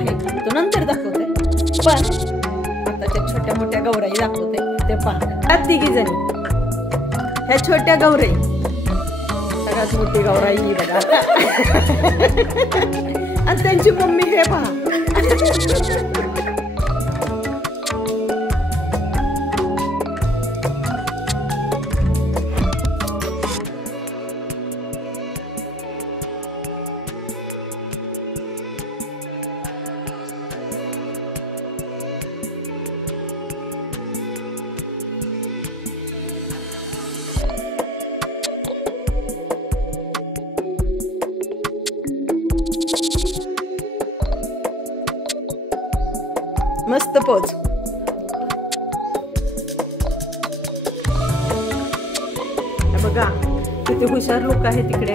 आहे तो नंतर दाखवते, पण आताच्या छोट्या मोठ्या गौराई दाखवते ते पहा. तिघी जणी ह्या छोट्या गौराई, सगळ्यात मोठी गौराई ही बघा आणि त्यांची मम्मी हे पहा. मस्त पोच. बघा किती हुशार लोक आहे तिकडे.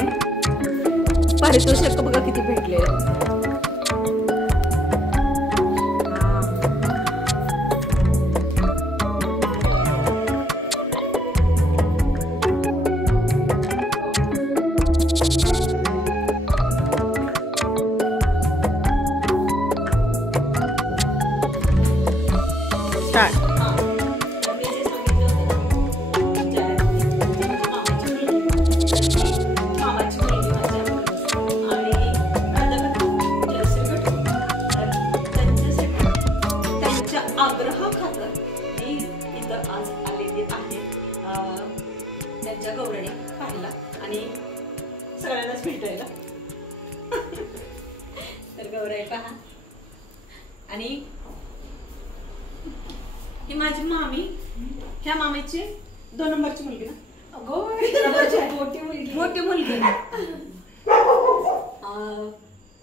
पारितोषिक बघा किती भेटले. त्यांच्या गौराई पाहिला आणि सगळ्यांनाच भेटायला. तर गौराई पहा. आणि ही माझी मामी, ह्या मामीची 2 नंबरची मुलगी ना. मोठी मुलगी.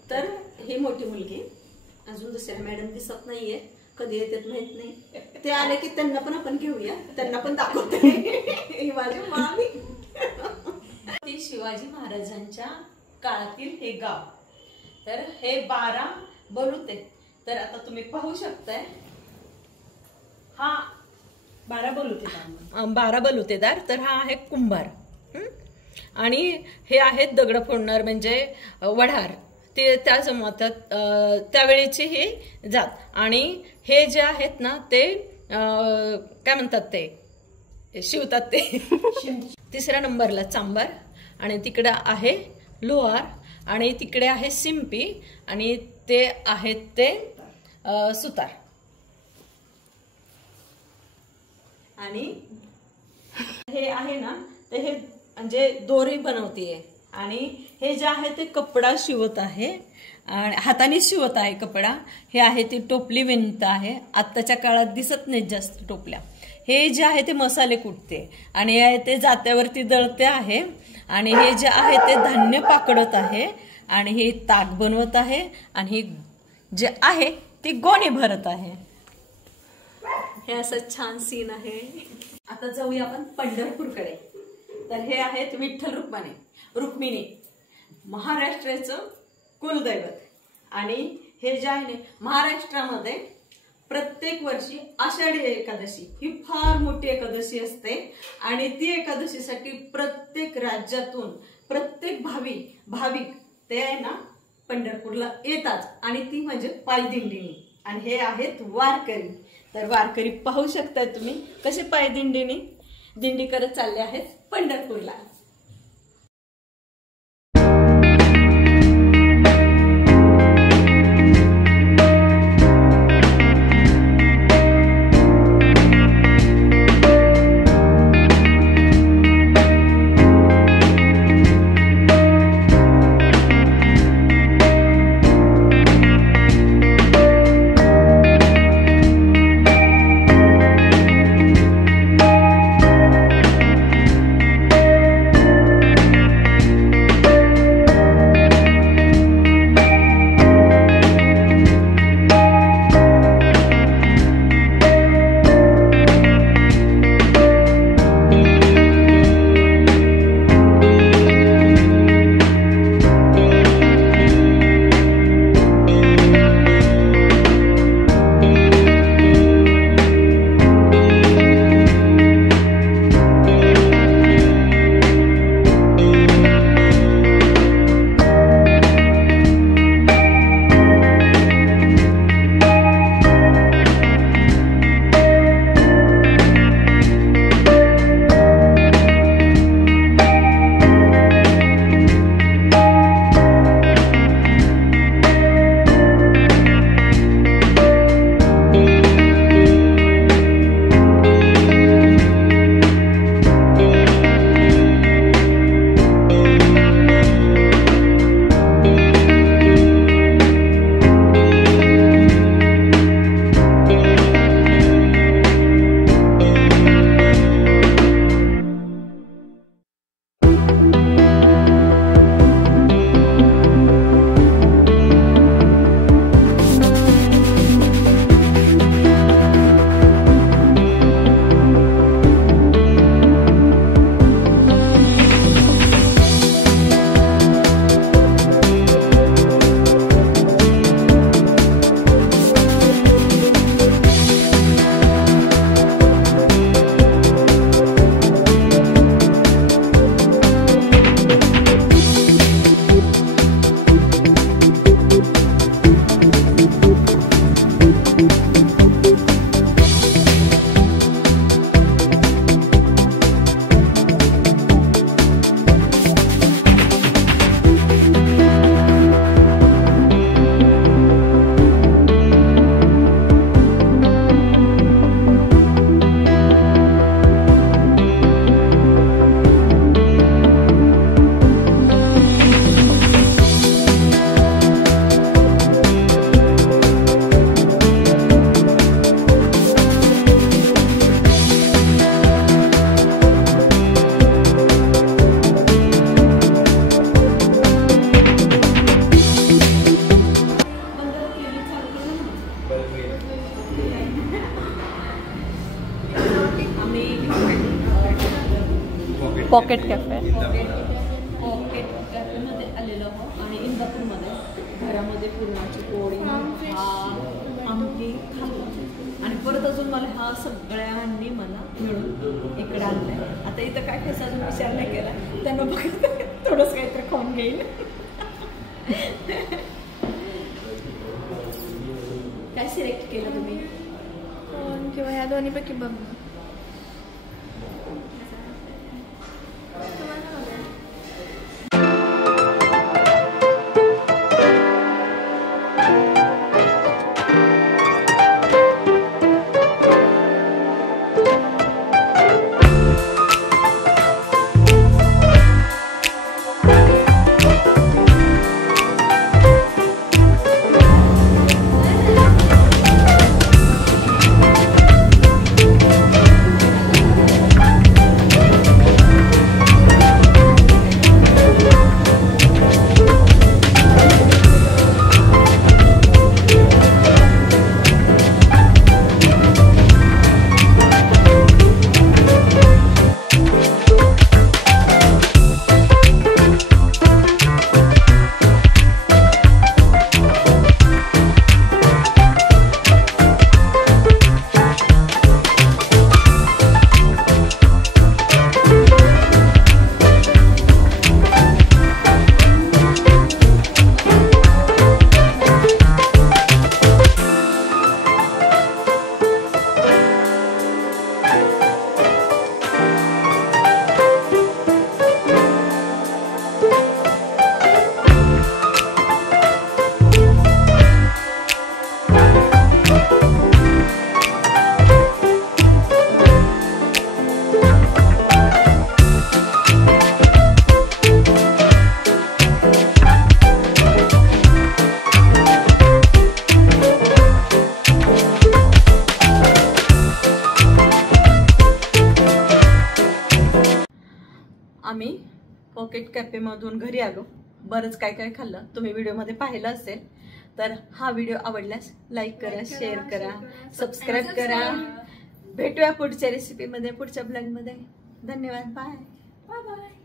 तर ही मोठी मुलगी. अजून दुसऱ्या मॅडम दिसत नाहीये, कधी येतात माहित नाही. ते आले की त्यांना पण आपण घेऊया, त्यांना पण दाखवते. ही माझी मामी. ती शिवाजी महाराजांच्या काळातील हे गाव. तर हे 12 बलुते. तर आता तुम्ही पाहू शकताय, हा 12 बलुतेदार. तर हा आहे कुंभार. आणि हे आहेत दगड फोडणार म्हणजे वढार. ते त्या जमातात त्यावेळेची ही जात. आणि हे जे आहेत ना ते काय म्हणतात ते शिवतात ते. 3ऱ्या नंबरला चांबार. आणि तिकडे आहे लोहार. आणि तिकडे आहे शिंपी. आणि ते आहेत ते सुतार. आणि हे आहे ना ते हे म्हणजे दोरी बनवतीये. आणि हे जे आहे ते कपडा शिवत आहे, हाताने शिवत आहे कपडा. हे आहे ते टोपली विणत आहे. आत्ताच्या काळात दिसत नाहीत जास्त टोपल्या. हे जे आहे ते मसाले कुटते. आणि हे ते जात्यावरती दळते आहे. आणि हे जे आहे ते धान्य पाकडत आहे. आणि हे ताक बनवत आहे. आणि हे जे आहे ती गोणी भरत आहे. हे असं छान सीन आहे. आता जाऊया आपण पंढरपूरकडे. तर हे आहेत विठ्ठल रुक्मिणी, महाराष्ट्राचं कुलदैवत. आणि हे जे आहे महाराष्ट्रामध्ये प्रत्येक वर्षी आषाढी एकादशी ही फार मोठी एकादशी असते. आणि ती एकादशीसाठी प्रत्येक राज्यातून प्रत्येक भाविक ते आहे ना पंढरपूरला येतात. आणि ती म्हणजे पायदिंडीने. आणि हे आहेत वारकरी. तर वारकरी पाहू शकताय तुम्ही कसे पायदिंडीने दिंडी करत चालले आहेत पंढरपूरला. Pocket cafe. पॉकेट कॅफेमध्ये आलेलो आहोत आणि इंदापूरमध्ये घरामध्ये पुरणाची पोळी, आमटी खाल्लं आणि परत अजून मला हा सगळ्यांनी मला मिळून इकडे आणलंय. आता इथं काय खायचं अजून विचार नाही केला, त्यांना बघत थोडंसं काहीतरी खाऊन घेईल. काय सिलेक्ट केलं तुम्ही? किंवा ह्या दोन्हीपैकी बघ. आम्ही पॉकेट कॅफेमधून घरी आलो. बरंच काय काय खाल्लं, तुम्ही व्हिडिओमध्ये पाहिलं असेल. तर हा व्हिडिओ आवडल्यास लाईक करा, शेअर करा, सबस्क्राईब करा. भेटूया पुढच्या रेसिपीमध्ये, पुढच्या ब्लॉगमध्ये. धन्यवाद. Bye bye.